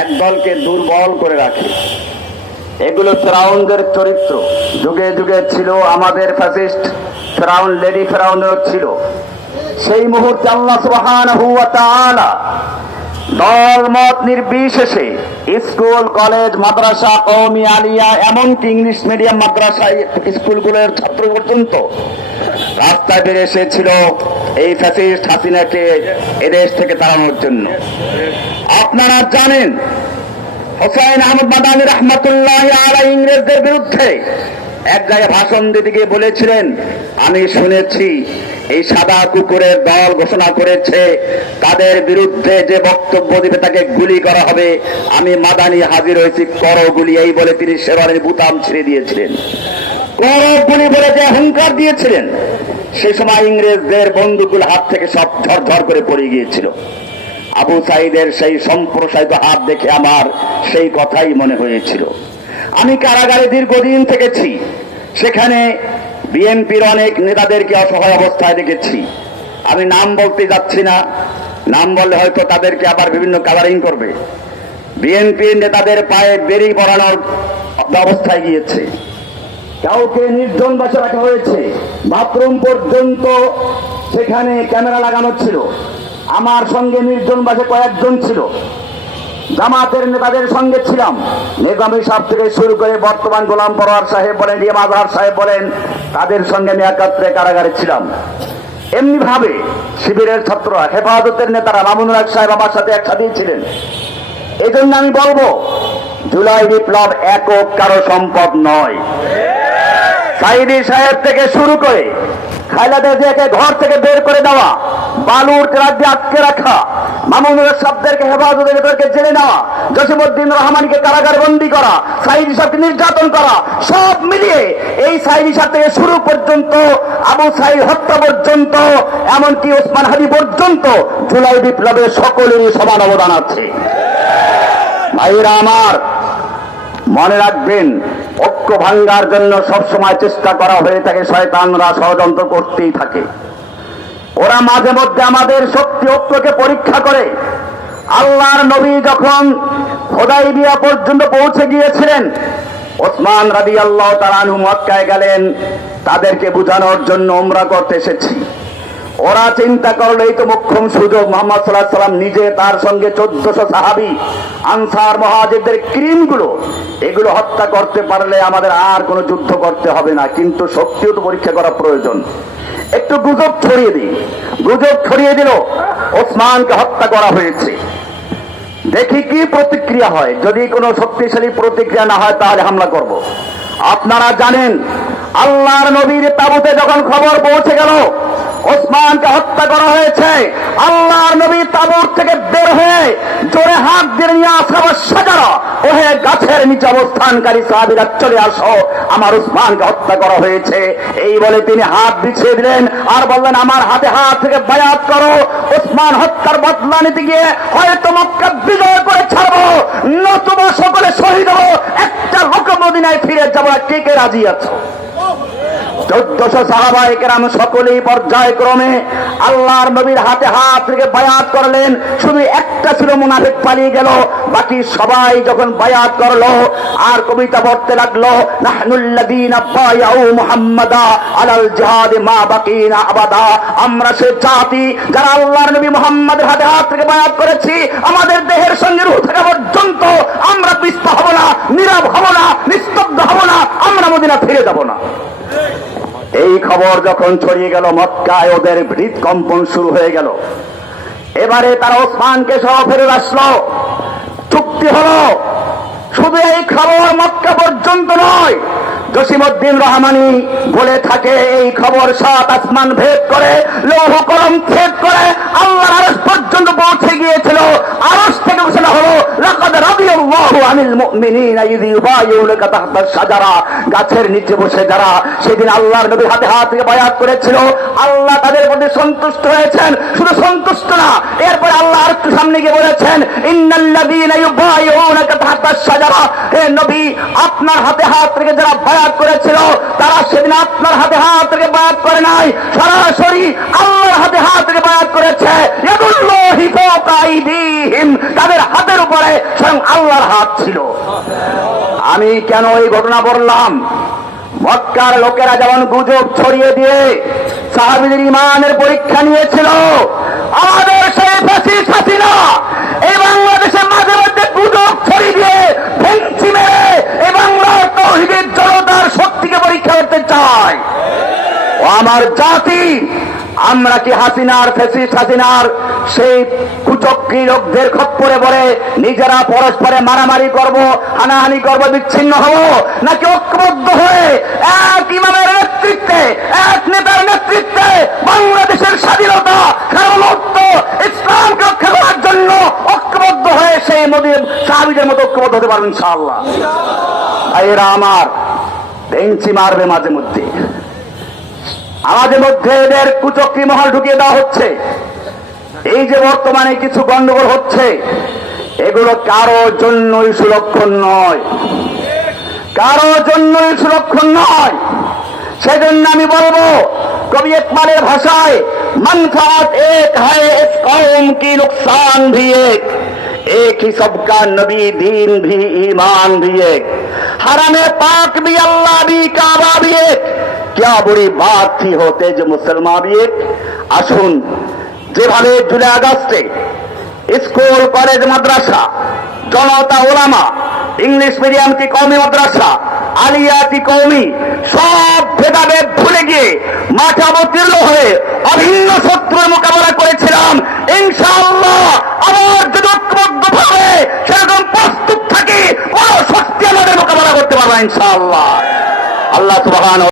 একদলকে দুর্বল করে রাখে। এগুলো ফেরাউনদের চরিত্র, যুগে যুগে ছিল। আমাদের ফ্যাসিস্ট ফেরাউন, লেডি ফেরাউনেরও ছিল। সেই মুহূর্তে আল্লাহ সুবহানাহু ওয়া তাআলা দল মত নির্বিশেষে স্কুল, কলেজ, মাদ্রাসা, কওমি, আলিয়া, এমনকি ইংলিশ মিডিয়াম মাদ্রাসা স্কুলগুলোর ছাত্র পর্যন্ত রাস্তায় বেরিয়ে এসেছিল এই ফ্যাসিস্ট হাসিনাকে এদেশ থেকে তাড়ানোর জন্য। আপনারা জানেন হোসেন আহমদ মাদানী রহমাতুল্লাহি আলাইহি ইংরেজদের বিরুদ্ধে এক জায়গায় ভাষণ দিতে গিয়ে বলেছিলেন, আমি শুনেছি এই সাদা কুকুরের দল ঘোষণা করেছে তাদের বিরুদ্ধে যে বক্তব্য দিবে তাকে গুলি করা হবে, আমি মাদানী হাজির হয়েছি, করো গুলি। এই বলে তিনি শেরওয়ানির বুতাম ছিঁড়ে দিয়েছিলেন, করো গুলি বলে যে হুঙ্কার দিয়েছিলেন। সে সময় ইংরেজদের বন্দুকগুলো হাত থেকে সব ঝরঝর করে পড়ে গিয়েছিল। আবু সাইদের সেই সম্প্রসারিত হাত দেখে আমার সেই কথাই মনে হয়েছিল। আমি কারাগারে দীর্ঘদিন থেকেছি, সেখানে বিএনপির অনেক নেতাদেরকে অসহায় অবস্থায় দেখেছি। আমি নাম বলতে যাচ্ছি না, নাম বললে হয়তো তাদেরকে আবার বিভিন্ন কালারিং করবে। বিএনপির নেতাদের পায়ে বেরি পড়ানোর অবস্থায় গিয়েছে, কাউকে নির্জন বাসে রাখা হয়েছে, বাথরুম পর্যন্ত সেখানে ক্যামেরা লাগানো ছিল। আমার সঙ্গে নির্জন বাসে কয়েকজন ছিল, জামাতের নেতাদের সঙ্গে ছিলাম। নিজামী সাহেব থেকে শুরু করে বর্তমান গোলাম পরোয়ার সাহেব বলেন, রিয়াম আজহার সাহেব বলেন, তাদের সঙ্গে আমি একাত্রে কারাগারে ছিলাম। এমনি ভাবে শিবিরের ছাত্ররা, হেফাজতের নেতারা, মামুনুল হক সাহেব আমার সাথে একসাথেই ছিলেন। এই জন্য আমি বলবো, জুলাই বিপ্লব একক কারো সম্পদ নয়। সাইদি সাহেব থেকে শুরু করে খালেদা জিয়াকে ঘর থেকে বের করে দেওয়া, বালুর ট্রাক দিয়ে আটকে রাখা, মামুনুল সাহেবদেরকে হেফাজতের ভেতরকে জেলে নেওয়া, জসিমউদ্দিন রহমানকে কারাগারে বন্দী করা, সাইদি সাহেবকে নির্যাতন করা, সব মিলিয়ে এই সাইদি সাহেব থেকে শুরু পর্যন্ত, আবু সাইদ হত্যা পর্যন্ত, এমনকি ওসমান হাদি পর্যন্ত জুলাই বিপ্লবের সকলেরই সমান অবদান আছে। ভাইরা আমার, মনে রাখবেন, ঐক্য ভাঙ্গার জন্য সবসময় চেষ্টা করা হয়ে থাকে। শয়তানরা ষড়যন্ত্র করতেই থাকে। ওরা মাঝে মধ্যে আমাদের শক্তি ঐক্যকে পরীক্ষা করে। আল্লাহর নবী যখন হুদায়বিয়া পর্যন্ত পৌঁছে গিয়েছিলেন, ওসমান রাদিয়াল্লাহু তাআলা আনহু মক্কায় গেলেন, তাদেরকে বুঝানোর জন্য উমরা করতে এসেছি। ওরা চিন্তা করলো এই তো মোক্ষম সুযোগ, মুহাম্মদ সাল্লাল্লাহু আলাইহি ওয়াসাল্লাম নিজে, তার সঙ্গে 1400 সাহাবী, আনসার মুহাজিরদের ক্রিমগুলো, এগুলো হত্যা করতে পারলে আমাদের আর কোনো যুদ্ধ করতে হবে না। কিন্তু শক্তিও তো পরীক্ষা করা প্রয়োজন। একটু গুজব ছড়িয়ে দিই। গুজব ছড়িয়ে দিল ওসমানকে হত্যা করা হয়েছে, দেখি কি প্রতিক্রিয়া হয়। যদি কোনো শক্তিশালী প্রতিক্রিয়া না হয় তাহলে হামলা করব। আপনারা জানেন, আল্লাহর নবীর তাবুতে যখন খবর পৌঁছে গেল ওসমানকে হত্যা করা হয়েছে, আল্লাহর নবী তাবুত থেকে বের হয়ে জোরে হাত দিয়ে নিয়ে আসহাবুস শাজারা, ওহে গাছের নিচে অবস্থানকারী সাহাবীরা চলে আসো, আমার ওসমানকে হত্যা করা হয়েছে। এই বলে তিনি হাত বিছিয়ে দিলেন আর বললেন, আমার হাতে হাত থেকে বায়াত করো। ওসমান হত্যার বদলা নিতে গিয়ে হয়তো মক্কা বিজয় করে ছাড়বো, নতুবা সকলে শহীদ হবো, একটা লোক মদিনায় ফিরে যাবো। কে কে রাজি আছো? 1400 সাহাবায়ে কেরাম সকলেই পর্যায়ক্রমে আল্লাহর নবীর হাতে হাত রেখে বায়াত করলেন। শুধু একটা ছিল মুনাফিক, পালিয়ে গেল। বাকি সবাই যখন বায়াত করলো আর কবিতা পড়তে লাগলো, নাহনুল্লাযীনা বায়াউ মুহাম্মাদা আলাল জিহাদ মা বাকিনা আবাদা, আমরা সে জাতি যারা আল্লাহর নবী মুহাম্মাদের হাতে হাত রেখে বায়াত করেছি, আমাদের দেহের সঙ্গে রূহ থাকা পর্যন্ত আমরা পিছপা হব না, নীরব হব না, নিস্তব্ধ হব না, আমরা মদিনা ফিরে যাব না। এই খবর যখন ছড়িয়ে গেল মক্কায়, ওদের হৃদকম্পন শুরু হয়ে গেল। এবারে তারা ওসমানকে সহ ফেরত আসলো, চুক্তি হলো। শুধু এই খবর মক্কা পর্যন্ত নয়, জসিমউদ্দিন রহমানী বলে থাকে এই খবর 7 আসমান ভেদ করে, লৌহ কলম ভেদ করে আল্লাহর আরশ পর্যন্ত পৌঁছে গিয়েছিল। আরশ থেকে ঘোষণা হলো, লাকাদ রাদিয়াল্লাহু আনিল মুমিনিনা ইয ইউবাইউনাকা তাহতাশ শাজারা, গাছের নিচে বসে যারা সেদিন আল্লাহর নবীর হাতে হাত থেকে বায়াত করেছিল, আল্লাহ তাদের প্রতি সন্তুষ্ট হয়েছেন। শুধু সন্তুষ্ট না, এরপরে আল্লাহ আরেকটু সামনে গিয়ে বলেছেন, ইন্নাল্লাযীনা ইউবাইউনাকা তাহতাশ শাজারা, হে নবী, আপনার হাতে হাত থেকে যারা বায়াত করেছিল তারা সেদিন আপনার হাতে হাত থেকে বায়াত করে নাই, সরাসরি আল্লাহর হাতে হাত থেকে বায়াত করেছে। ইয়াদুল্লাহি ফাওকা আইদিহিম, তাদের হাতের উপরে স্বয়ং আল্লাহর হাত ছিল। আমি কেন এই ঘটনা বললাম? মক্কার লোকেরা যেমন গুজব ছড়িয়ে দিয়ে সাহাবীদের ঈমানের পরীক্ষা নিয়েছিল, আমাদের সেই ফ্যাসিস্ট হাসিনা এই বাংলাদেশের মাঝে মধ্যে গুজব ছড়িয়ে দিয়ে ভেঙচি মেরে এই বাংলার তাওহীদের জনতার শক্তিকে পরীক্ষা করতে চায়। ও আমার জাতি, আমরা কি হাসিনার ফ্যাসিস্ট হাসিনার সেই কুচক্রী লোকদের খপ্পরে পড়ে নিজেরা পরস্পরে মারামারি করব, হানাহানি করব, বিচ্ছিন্ন হব, নাকি ঐক্যবদ্ধ হয়ে এক ইমামের নেতৃত্বে, এক নেতার নেতৃত্বে বাংলাদেশের স্বাধীনতা, সার্বভৌমত্ব, ইসলামকে রক্ষা করার জন্য ঐক্যবদ্ধ হয়ে সেই সাহাবীদের মতো ঐক্যবদ্ধ হতে পারবেন ইনশাআল্লাহ? এরা আমার বেঞ্চি মারবে মাঝে মধ্যে, আমাদের মধ্যে এদের কুচক্রী মহল ঢুকিয়ে দেওয়া হচ্ছে। এই যে বর্তমানে কিছু গন্ডগোল হচ্ছে, এগুলো কারো জন্যই সুলক্ষণ নয়, কারো জন্যই সুলক্ষণ নয়। সেজন্য আমি বলবো, কবি ইকবালের ভাষায়, মানফাত এক হ্যায় ইস কওম কি নুকসান ভি एक ही सबका नबी दीन भी ईमान भी एक, हरमे पाक भी अल्लाह भी काबा भी एक, क्या बुरी बात थी होते जो मुसलमान भी एक। আসুন, যেভাবে জুলাই আগস্টে স্কুল কলেজ মাদ্রাসা, জনতা ওলামা, ইংলিশ মিডিয়াম কি কওমি মাদ্রাসা, আলিয়া কি কওমি, সব ভেদাভেদ ভুলে গিয়ে মাঠে অবতীর্ণ হয়ে অভিন্ন শত্রুর মোকাবেলা করেছিলাম, ইনশাআল্লাহ আবার যদি ঐক্যবদ্ধ ভাবে সেরকম প্রস্তুত থাকি, বড় শক্তি আমাদের মোকাবেলা করতে পারবো ইনশাআল্লাহ। আল্লাহ সুবহানাহু